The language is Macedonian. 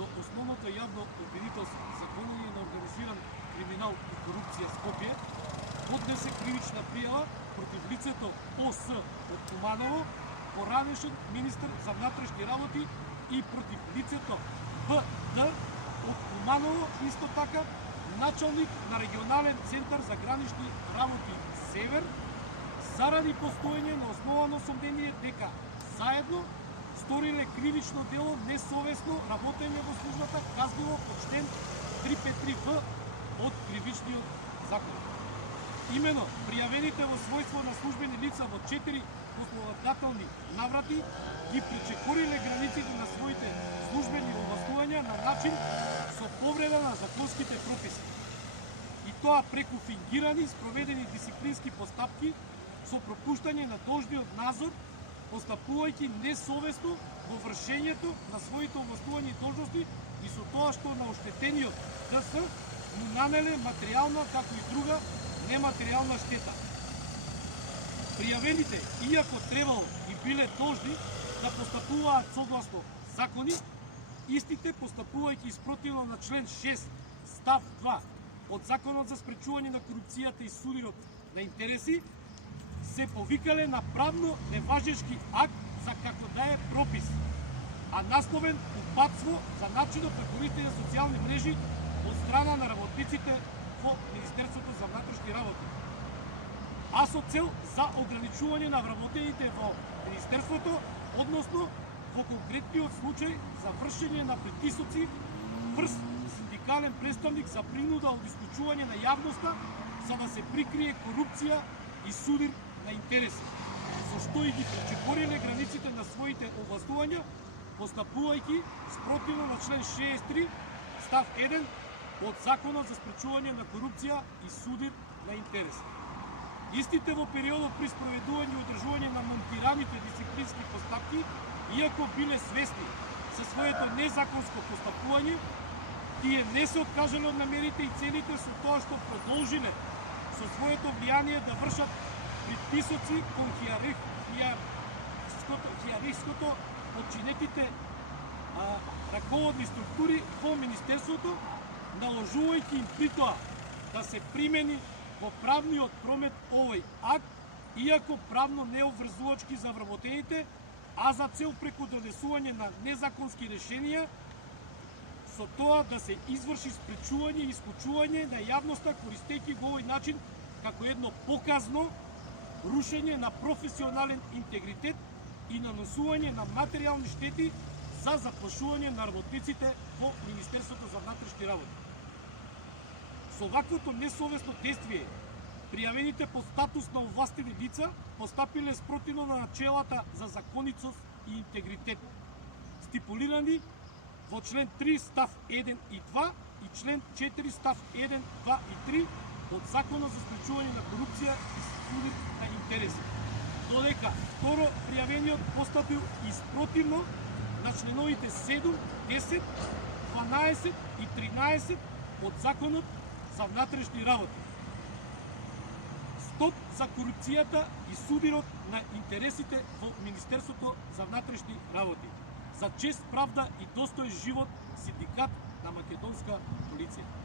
до Основното јавно обвинителство за гонење на организиран криминал и корупција Скопје поднесе кривична пријава против лицето ОС од Куманово, поранешен министер за внатрешни работи, и против лицето БД од Куманово, исто така началник на регионален центар за гранични работи Север, заради постоење на основано сомнение дека заедно сториле кривично дело несовесно работење во службата казниво по член 353В од Кривичниот закон. Имено, пријавените во својство на службени лица во 4 последователни наврати ги пречекориле границите на своите службени овластувања на начин со повреда на законските прописи. И тоа преку фингирани спроведени дисциплински постапки со пропуштање на должниот надзор, постапувајќи несовесно во вршењето на своите овластувања и должности и со тоа што на оштетениот ДС му нанеле материјална како и друга нематеријална штета. Пријавените, иако требало и биле должни да постапуваат согласно закони, истите постапувајќи спротивно на член 6 став 2 од Законот за спречување на корупцијата и судирот на интереси, се повикале на правно неважешки акт за како да е пропис, а насловен упатство за начинот на користење на социјални мрежи од страна на работниците во Министерството за внатрешни работи, а со цел за ограничување на вработените во Министерството, односно во конкретниот случај за вршење на притисоци врз синдикален представник за принуда од исклучување на јавноста за да се прикрие корупција и судир на интереси, со што и ги пречекориле границите на своите овластувања, постапувајќи спротивно на член 63 став 1 од Законот за спречување на корупција и судир на интереси. Истите во периодот при спроведување и одржување на монтираните дисциплински постапки, иако биле свесни со своето незаконско постапување, тие не се откажале од намерите и целите со тоа што продолжиле со своето влијание да вршат притисоци кон хиерархиското подчинетите раководни структури во Министерството, наложувајќи им при тоа да се примени во правниот промет овој акт, иако правно необврзувачки за вработените, а за цел преку донесување на незаконски решенија, со тоа да се изврши спречување и исклучување на јавноста користејќи го овој начин како едно показно рушење на професионален интегритет и наносување на материјални штети за заплашување на работниците во Министерството за внатрешни работи. Со ваквото несовесно действие, пријавените по статус на овластени лица постапиле спротивно на начелата за законицост и интегритет, стипулирани во член 3 став 1 и 2 и член 4 став 1, 2 и 3 од Законот за спречување на корупција и судир на интереси. Додека второ пријавениот постапил и спротивно на членовите 7, 10, 12 и 13 од Законот за внатрешни работи. Стоп за корупцијата и судирот на интересите во Министерството за внатрешни работи. За чест, правда и достоен живот, Синдикат на македонска полиција.